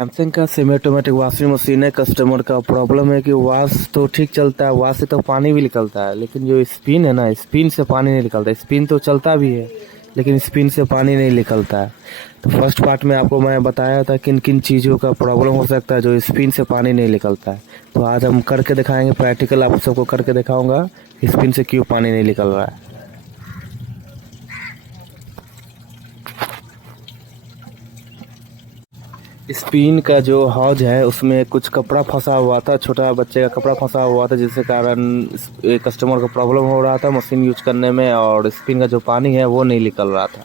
Samsung का semi automatic washing machine है। Customer का प्रॉब्लम है कि वॉश तो ठीक चलता है, वॉश से तो पानी भी निकलता है, लेकिन जो स्पिन है ना, स्पिन से पानी नहीं निकलता। स्पिन तो चलता भी है लेकिन स्पिन से पानी नहीं निकलता है। तो फर्स्ट पार्ट में आपको मैं बताया था किन किन चीज़ों का प्रॉब्लम हो सकता है जो स्पिन से पानी नहीं निकलता है। तो आज हम करके दिखाएंगे, प्रैक्टिकल आप सबको करके दिखाऊंगा स्पिन से क्यों पानी नहीं निकल रहा है। स्पिन का जो हौज है उसमें कुछ कपड़ा फंसा हुआ था, छोटा बच्चे का कपड़ा फंसा हुआ था, जिसके कारण कस्टमर को प्रॉब्लम हो रहा था मशीन यूज करने में, और स्पिन का जो पानी है वो नहीं निकल रहा था।